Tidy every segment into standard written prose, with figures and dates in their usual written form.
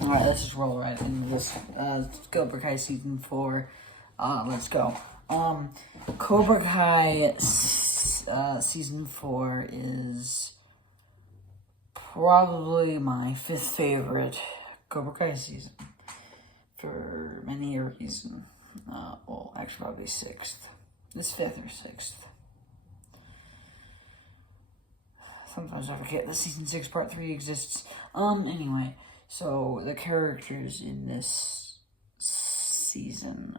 Alright, let's just roll right into this. Cobra Kai Season 4. Let's go. Cobra Kai Season 4 is probably my 5th favorite Cobra Kai season. For many a reason. Well, actually probably 6th. This 5th or 6th. Sometimes I forget that Season 6 Part 3 exists. Anyway. So, the characters in this season,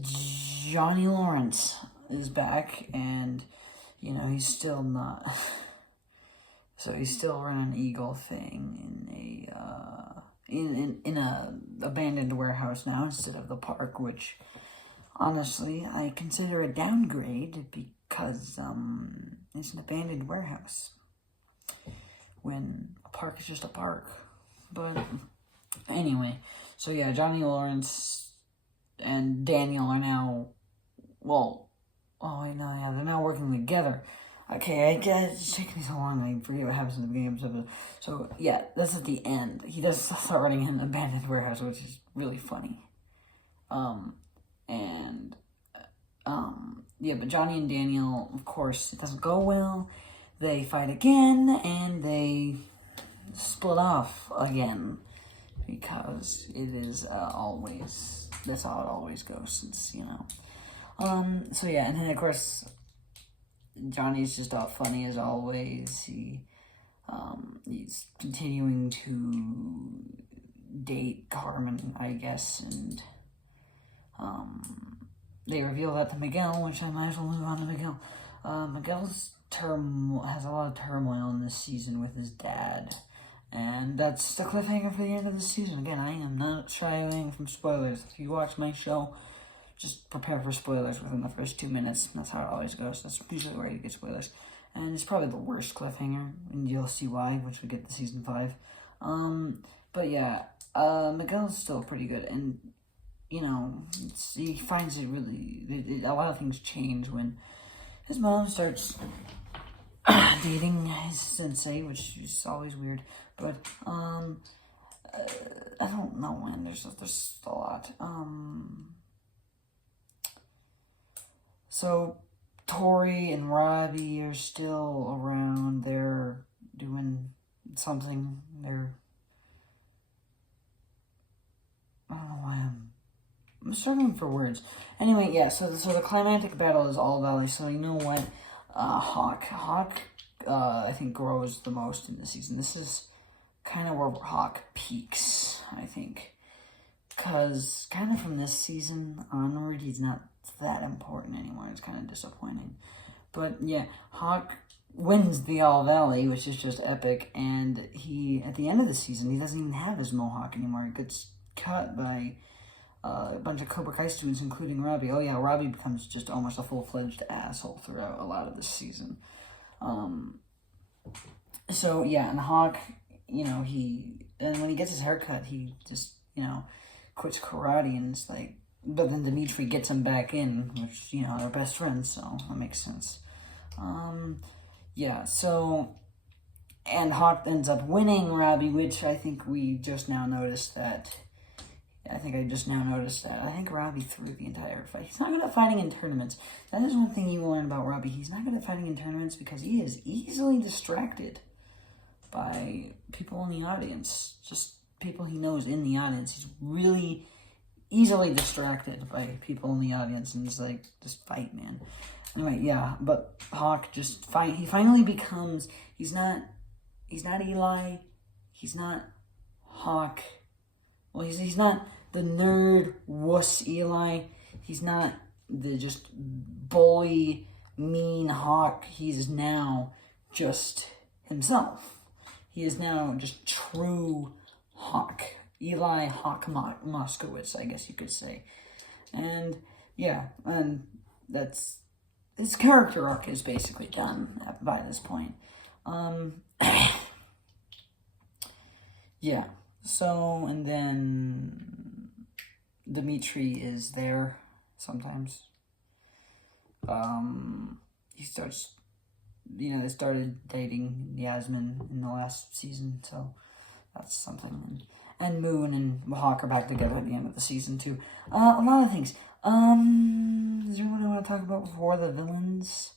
Johnny Lawrence is back, and, you know, he's still not, so he's still running an Eagle thing in a abandoned warehouse now instead of the park, which, honestly, I consider a downgrade because, it's an abandoned warehouse. When a park is just a park. But anyway, so yeah, Johnny Lawrence and Daniel are now, they're now working together. Okay, it's taking me so long, I forget what happens in the beginning of the episode. So yeah, that's at the end. He does start running an abandoned warehouse, which is really funny. But Johnny and Daniel, of course, it doesn't go well. They fight again, and they split off again, because it is that's how it always goes, since, you know. So yeah, and then, of course, Johnny's just all funny as always. He's continuing to date Carmen, I guess, and, they reveal that to Miguel, which I might as well move on to Miguel. Miguel's has a lot of turmoil in this season with his dad, and that's the cliffhanger for the end of the season. Again, I am not shying from spoilers. If you watch my show, just prepare for spoilers within the first 2 minutes. That's how it always goes. That's usually where you get spoilers, and it's probably the worst cliffhanger, and you'll see why once we get to season 5. But yeah, Miguel's still pretty good, and, you know, he finds it really, a lot of things change when his mom starts dating his sensei, which is always weird, but, I don't know when, there's a lot. So, Tori and Robbie are still around, they're doing something, I don't know why I'm struggling for words. Anyway, yeah, so the climactic battle is All Valley, so you know what? Hawk, I think, grows the most in this season. This is kind of where Hawk peaks, I think. Because kind of from this season onward, he's not that important anymore. It's kind of disappointing. But yeah, Hawk wins the All Valley, which is just epic. And at the end of the season, he doesn't even have his mohawk anymore. It gets cut by a bunch of Cobra Kai students, including Robbie. Oh yeah, Robbie becomes just almost a full-fledged asshole throughout a lot of this season. So yeah, and Hawk, you know, and when he gets his haircut, he just, you know, quits karate, and it's like, but then Dimitri gets him back in, which, you know, they're best friends, so that makes sense. Yeah, so, and Hawk ends up winning Robbie, which I think we just now noticed that. I think Robbie threw the entire fight. He's not good at fighting in tournaments. That is one thing you learn about Robbie. He's not good at fighting in tournaments because he is easily distracted by people in the audience. Just people he knows in the audience. He's really easily distracted by people in the audience, and he's like, just fight, man. Anyway, yeah, but Hawk just he finally becomes, he's not Eli, he's not Hawk. Well, he's not the nerd wuss Eli. He's not the just bully, mean Hawk. He's now just himself. He is now just true Hawk. Eli Hawk Moskowitz, I guess you could say. And, yeah, and that's, his character arc is basically done by this point. Yeah. So, and then Dimitri is there sometimes. He starts, they started dating Yasmin in the last season, so that's something. And Moon and Hawk are back together at the end of the season too. A lot of things. Is there anyone I want to talk about before the villains?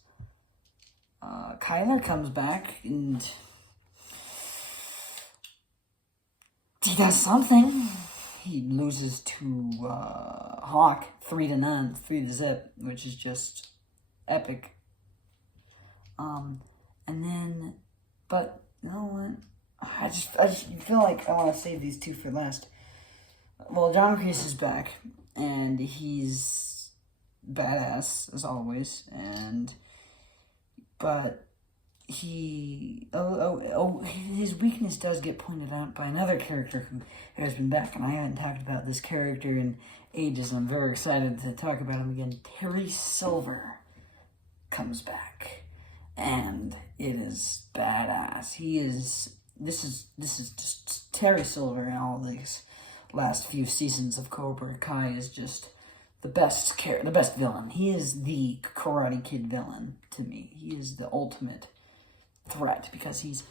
Kyler comes back and he does something. He loses to Hawk 3-0, 3-0, which is just epic. And then, but you know what? I just feel like I want to save these two for last. Well, John Kreese is back, and he's badass as always, but his weakness does get pointed out by another character who has been back, and I haven't talked about this character in ages, and I'm very excited to talk about him again. Terry Silver comes back, and it is badass. This is just Terry Silver in all these last few seasons of Cobra Kai is just the best villain. He is the Karate Kid villain to me. He is the ultimate threat because he's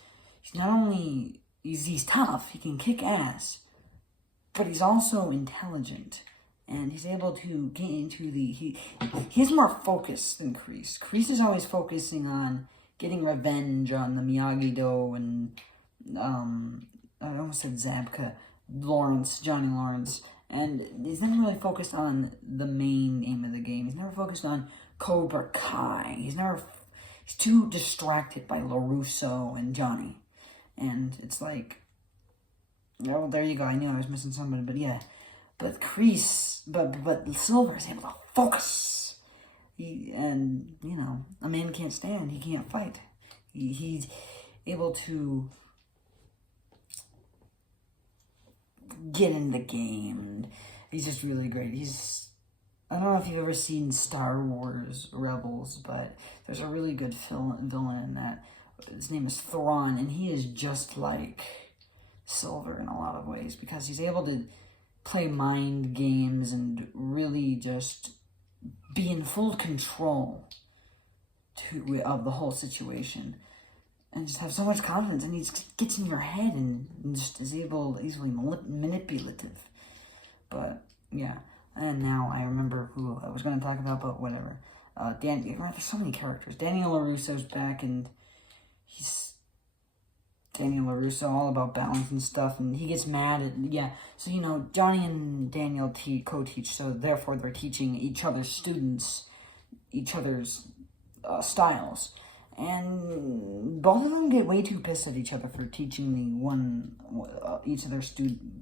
not only he's tough, he can kick ass, but he's also intelligent, and he's able to get into he's more focused than Kreese. Kreese is always focusing on getting revenge on the Miyagi-Do and I almost said Zabka, Johnny Lawrence, and he's never really focused on the main aim of the game. He's never focused on Cobra Kai. He's too distracted by LaRusso and Johnny, and it's like, oh, there you go. I knew I was missing somebody, but yeah, but Kreese, but Silver is able to focus. And you know, a man can't stand. He can't fight. He's able to get in the game. He's just really great. I don't know if you've ever seen Star Wars Rebels, but there's a really good villain in that. His name is Thrawn, and he is just like Silver in a lot of ways because he's able to play mind games and really just be in full control of the whole situation. And just have so much confidence, and he just gets in your head and just is easily manipulative. But yeah, and now I remember who I was going to talk about, but whatever. There's so many characters. Daniel LaRusso's back, and he's Daniel LaRusso, all about balance and stuff, and he gets mad at, so you know, Johnny and Daniel co-teach, so therefore they're teaching each other's students, each other's styles. And both of them get way too pissed at each other for teaching each of their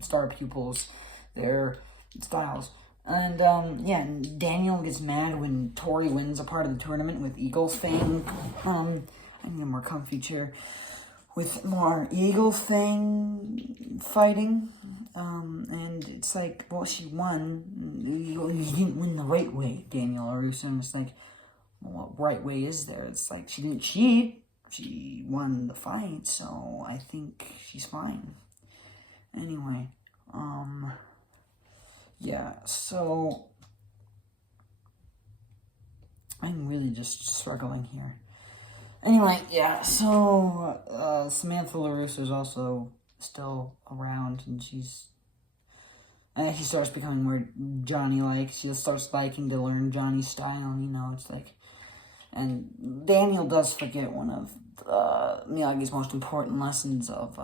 star pupils their styles. And, and Daniel gets mad when Tori wins a part of the tournament with Eagle's Fang. I need a more comfy chair. With more Eagle's Fang fighting. And it's like, well, she won. You didn't win the right way, Daniel LaRusso. And it's like, well, what right way is there? It's like, she didn't cheat. She won the fight, so I think she's fine. Anyway, so I'm really just struggling here. Anyway, so Samantha LaRusso is also still around, and she starts becoming more Johnny-like. She starts liking to learn Johnny's style, you know, it's like, and Daniel does forget one of Miyagi's most important lessons of,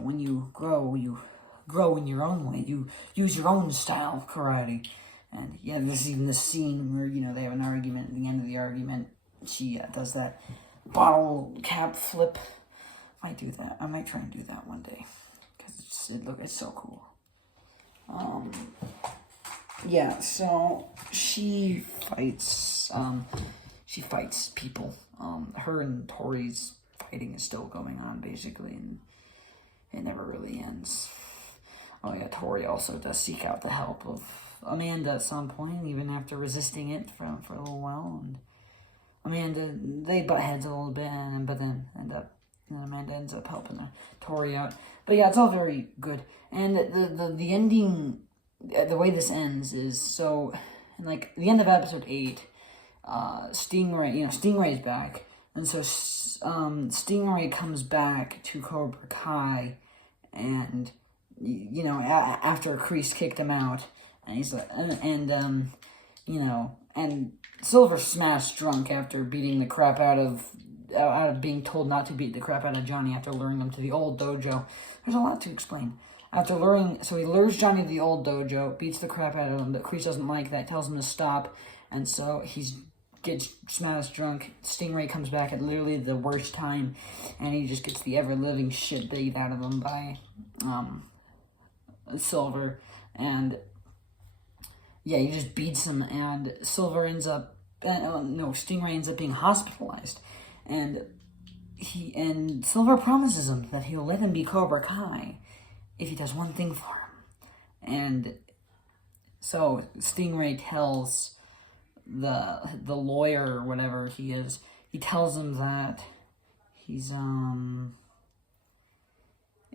when you grow in your own way. You use your own style of karate. And, there's even this scene where, they have an argument. At the end of the argument, she does that bottle cap flip. I might do that. I might try and do that one day. Because it's so cool. So she fights people. Her and Tori's fighting is still going on, basically, and it never really ends. Oh yeah, Tori also does seek out the help of Amanda at some point, even after resisting it for a little while. And Amanda, they butt heads a little bit, but then Amanda ends up helping Tori out. But yeah, it's all very good. And the ending, the way this ends is so, in like the end of episode 8, Stingray's back, and so Stingray comes back to Cobra Kai, and after Kreese kicked him out, and he's like, and Silver smashed drunk after beating the crap out of being told not to beat the crap out of Johnny after luring him to the old dojo. There's a lot to explain. So he lures Johnny to the old dojo, beats the crap out of him, but Kreese doesn't like that, tells him to stop, and so gets smashed drunk. Stingray comes back at literally the worst time, and he just gets the ever-living shit beat out of him by Silver, and he just beats him, and Stingray ends up being hospitalized, and Silver promises him that he'll let him be Cobra Kai if he does one thing for him. And so Stingray tells the lawyer or whatever he is, he tells him that he's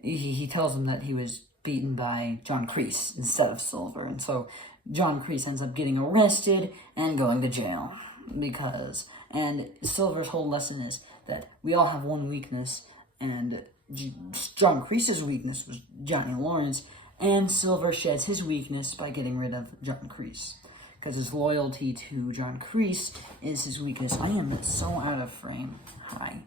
he tells him that he was beaten by John Kreese instead of Silver, and so John Kreese ends up getting arrested and going to jail and Silver's whole lesson is that we all have one weakness, and John Kreese's weakness was Johnny Lawrence, and Silver sheds his weakness by getting rid of John Kreese, because his loyalty to John Kreese is his weakness. I am so out of frame. Hi.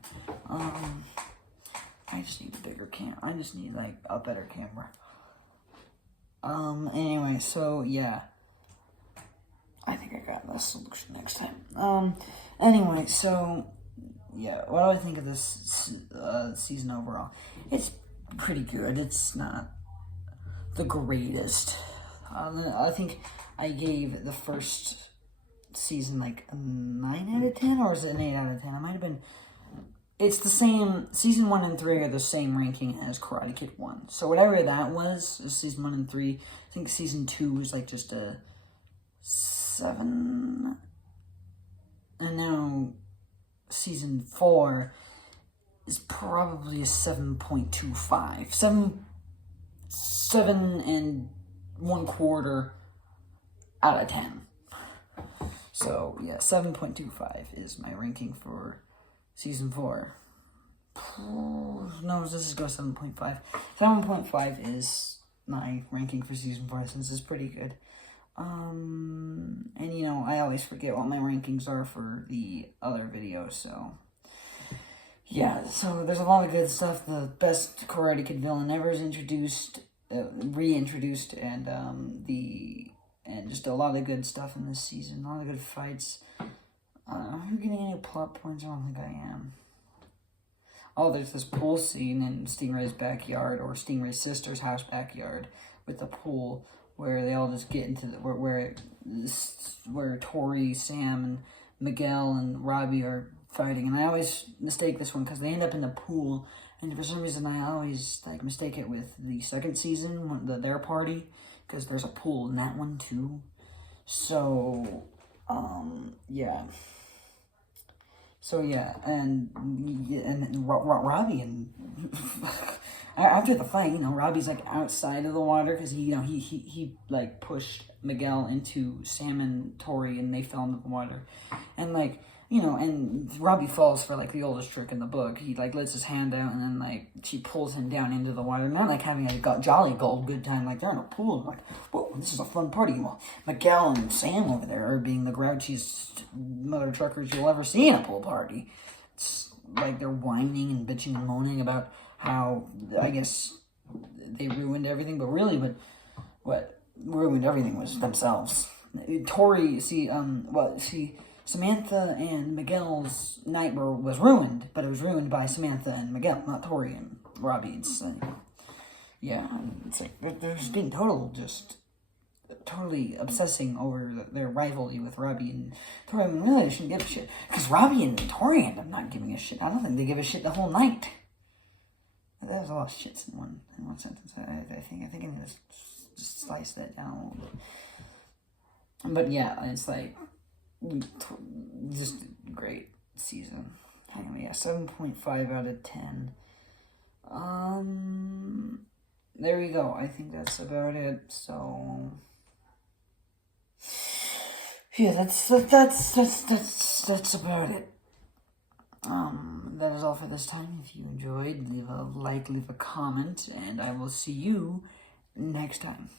I just need a bigger camera. I just need, a better camera. Anyway, so, yeah. I think I got the solution next time. Anyway, so, yeah, what do I think of this season overall? It's pretty good. It's not the greatest. I think I gave the first season, a 9 out of 10, or is it an 8 out of 10? It might have been... It's the same... Season 1 and 3 are the same ranking as Karate Kid 1. So whatever that was season 1 and 3. I think season 2 was, just a 7... And now season 4 is probably a 7.25. 7 and 1/4 out of 10. So, yeah, 7.25 is my ranking for season 4. No, let's just go 7.5. 7.5 is my ranking for season 4, since it's pretty good. And, I always forget what my rankings are for the other videos, so... Yeah, so there's a lot of good stuff. The best Karate Kid villain ever is reintroduced, and just a lot of good stuff in this season. A lot of good fights. Am I getting any plot points? I don't think I am. Oh, there's this pool scene in Stingray's backyard, or Stingray's sister's house backyard, with the pool, where they all just get into where Tori, Sam, and Miguel and Robbie are fighting, and I always mistake this one because they end up in the pool, and for some reason I always mistake it with the second season, their party, because there's a pool in that one too. So, yeah. So yeah, and Robbie and after the fight, Robbie's outside of the water because he pushed Miguel into Sam and Tori, and they fell into the water, and and Robbie falls for the oldest trick in the book. He lets his hand out, and then she pulls him down into the water. Not having a jolly good time. They're in a pool. I'm whoa, this is a fun party. Well, Miguel and Sam over there are being the grouchiest mother truckers you'll ever see in a pool party. It's they're whining and bitching and moaning about how, I guess, they ruined everything, but really what ruined everything was themselves. Tori, Samantha and Miguel's night was ruined, but it was ruined by Samantha and Miguel, not Tori and Robbie. It's they're just being totally obsessing over their rivalry with Robbie and Tori. I mean, really, they shouldn't give a shit, because Robbie and Tori end up not giving a shit. I don't think they give a shit the whole night. There's a lot of shits in one sentence. I think I need to just slice that down a little bit. But yeah, it's just great season. Anyway, yeah, 7.5 out of 10. There we go. I think that's about it. So yeah, that's about it. that is all for this time. If you enjoyed, leave a like, leave a comment, and I will see you next time.